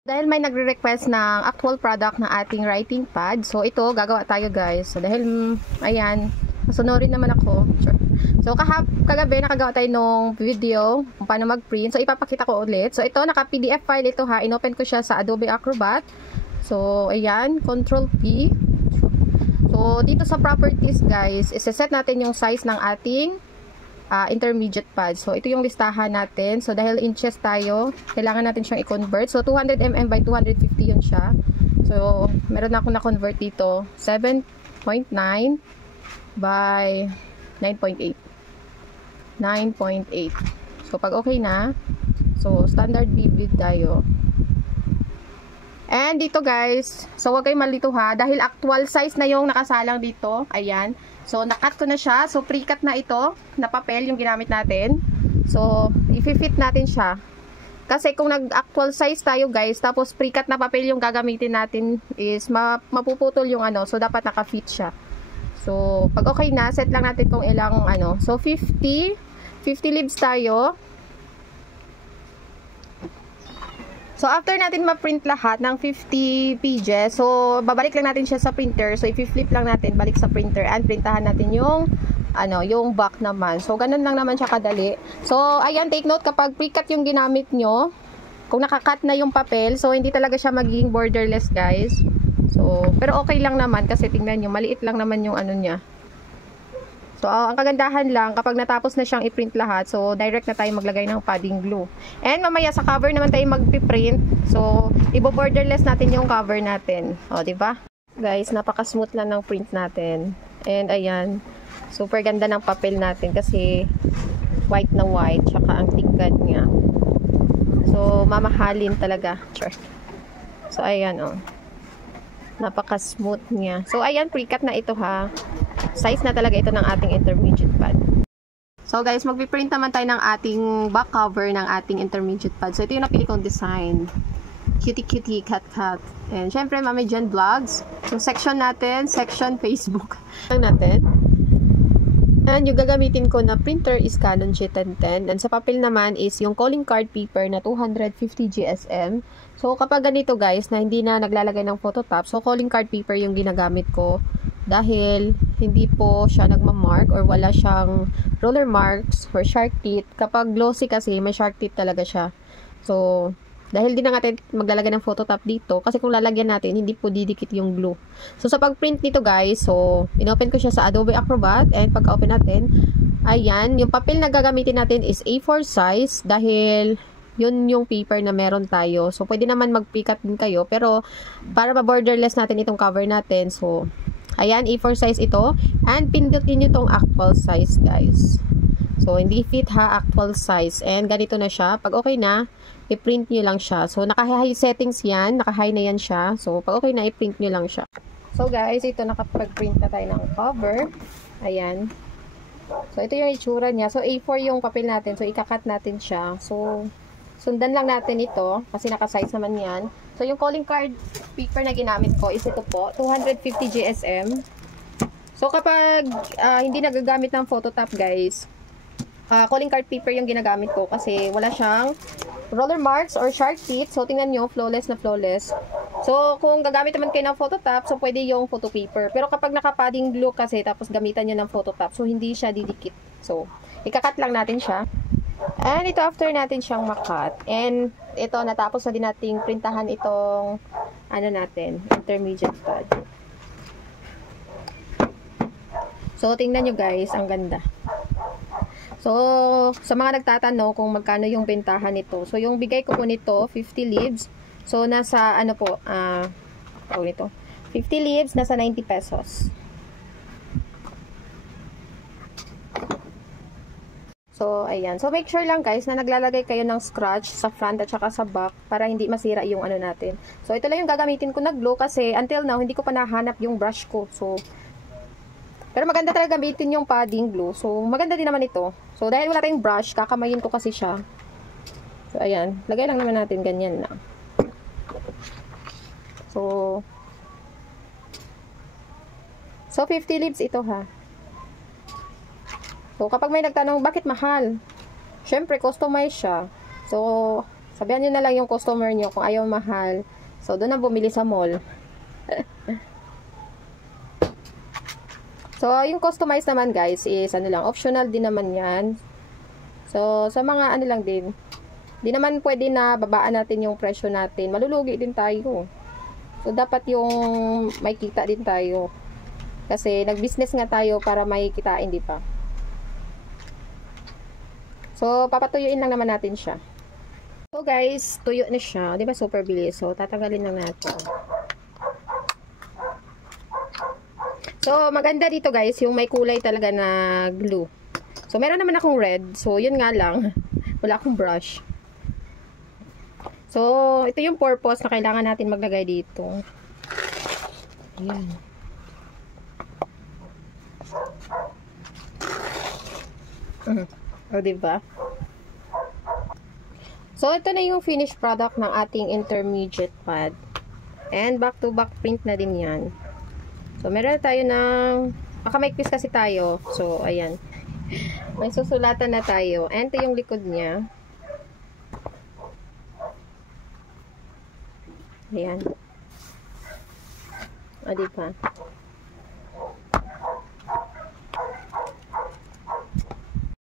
Dahil may nagre-request ng actual product na ating writing pad, so ito, gagawa tayo guys. So dahil, ayan, masunurin naman ako. Sure. So kagabi, nakagawa tayo nung video kung paano mag-print. So ipapakita ko ulit. So ito, naka-PDF file ito ha. Inopen ko siya sa Adobe Acrobat. So, ayan, Control P. So, dito sa properties guys, isa-set natin yung size ng ating intermediate pad. So, ito yung listahan natin. So, dahil inches tayo, kailangan natin siyang i-convert. So, 200 mm by 250 yun siya. So, meron na akong na-convert dito. 7.9 by 9.8. 9.8. So, pag okay na, so, standard bibid tayo. And dito guys, so huwag kayong malito ha, dahil actual size na yung nakasalang dito. Ayan. So, nakat ko na siya. So, pre-cut na ito, na papel yung ginamit natin. So, i-fit natin siya. Kasi kung nag-actual size tayo guys, tapos pre-cut na papel yung gagamitin natin is mapuputol yung ano. So, dapat naka-fit siya. So, pag okay na, set lang natin kung ilang ano. So, 50 leaves tayo. So, after natin ma-print lahat ng 50 pages, so, babalik lang natin siya sa printer. So, i-flip lang natin, balik sa printer, and printahan natin yung, yung back naman. So, ganun lang naman siya kadali. So, ayan, take note, kapag pre-cut yung ginamit nyo, kung nakakat na yung papel, so, hindi talaga siya magiging borderless, guys. So, pero okay lang naman, kasi tingnan nyo, maliit lang naman yung ano niya. So, ang kagandahan lang, kapag natapos na siyang i-print lahat, so, direct na tayo maglagay ng padding glue. And, mamaya sa cover naman tayo mag-print. So, ibo-borderless natin yung cover natin. O, diba? Guys, napaka-smooth lang ng print natin. And, ayan, super ganda ng papel natin kasi white na white, tsaka ang tingkad niya. So, mamahalin talaga. Sure. So, ayan, o. Napaka-smooth niya. So, ayan, pre-cut na ito, ha. Size na talaga ito ng ating intermediate pad. So guys, magpiprint naman tayo ng ating back cover ng ating intermediate pad. So ito yung napili kong design. Cutie cutie cat cat. And syempre Mami Jen Vlogs. Yung section natin, section Facebook. Lang natin. And yung gagamitin ko na printer is Canon G1010. And sa papel naman is yung calling card paper na 250 GSM. So kapag ganito guys, na hindi na naglalagay ng phototop, so calling card paper yung ginagamit ko. Dahil hindi po siya nagmamark or wala siyang roller marks or shark teeth. Kapag glossy kasi, may shark teeth talaga siya. So, dahil din na natin maglalagay ng phototop dito, kasi kung lalagyan natin, hindi po didikit yung glue. So, sa pag-print nito guys, so, inopen ko siya sa Adobe Acrobat, and pagka-open natin, ayan, yung papel na gagamitin natin is A4 size, dahil yun yung paper na meron tayo. So, pwede naman mag-pre-cut din kayo, pero para ma-borderless natin itong cover natin, so, ayan, A4 size ito. And pindutin nyo itong actual size, guys. So, hindi fit ha, actual size. And ganito na siya. Pag okay na, i-print nyo lang siya. So, naka-high settings yan. Naka-high na yan siya. So, pag okay na, i-print nyo lang siya. So, guys, ito nakapag-print na tayo ng cover. Ayan. So, ito yung itsura niya. So, A4 yung papel natin. So, ikakat natin siya. So, sundan lang natin ito. Kasi naka-size naman yan. So, yung calling card paper na ginamit ko is ito po, 250 GSM. So, kapag hindi nagagamit ng phototop, guys, calling card paper yung ginagamit ko kasi wala siyang roller marks or shark teeth. So, tingnan nyo, flawless na flawless. So, kung gagamit naman kayo ng phototop, so pwede yung photo paper. Pero kapag naka-padding glue kasi, tapos gamitan nyo ng phototop, so hindi siya didikit. So, ikakat lang natin siya. And ito, after natin siyang makat. And ito, natapos na din nating printahan itong natin, intermediate pad. So, tingnan nyo guys, ang ganda. So, sa mga nagtatanong kung magkano yung bentahan nito. So, yung bigay ko po nito, 50 leaves. So, nasa, 50 leaves, nasa 90 pesos. So, ayan. So, make sure lang guys na naglalagay kayo ng scratch sa front at saka sa back para hindi masira yung natin. So, ito lang yung gagamitin ko na glue kasi until now, hindi ko pa nahanap yung brush ko. So, pero maganda talaga gamitin yung padding glue. So, maganda din naman ito. So, dahil wala tayong brush, kakamayin ko kasi siya. So, ayan. Lagay lang naman natin ganyan lang. So, 50 leaves ito ha. So, kapag may nagtanong, bakit mahal? Syempre, customize siya. So, Sabihan nyo na lang yung customer nyo kung ayaw mahal. So, doon na bumili sa mall. So, yung customize naman guys is ano lang, optional din naman yan. So, sa mga ano lang din, di naman pwede na babaan natin yung presyo natin. Malulugi din tayo. So, dapat yung may kita din tayo. Kasi, nag-business nga tayo para may kitain, di pa. So, papatuyuin lang naman natin siya. So, guys, tuyo na siya. Di ba super bilis? So, tatanggalin lang natin. So, maganda dito guys, yung may kulay talaga na glue. So, meron naman akong red. So, yun nga lang. Wala akong brush. So, ito yung purpose na kailangan natin maglagay dito. Ayan. O, diba? So, ito na yung finished product ng ating intermediate pad. And back-to-back print na din yan. So, meron tayo ng... Makamikpis kasi tayo. So, ayan. May susulatan na tayo. And ito yung likod niya. Ayan. O, diba?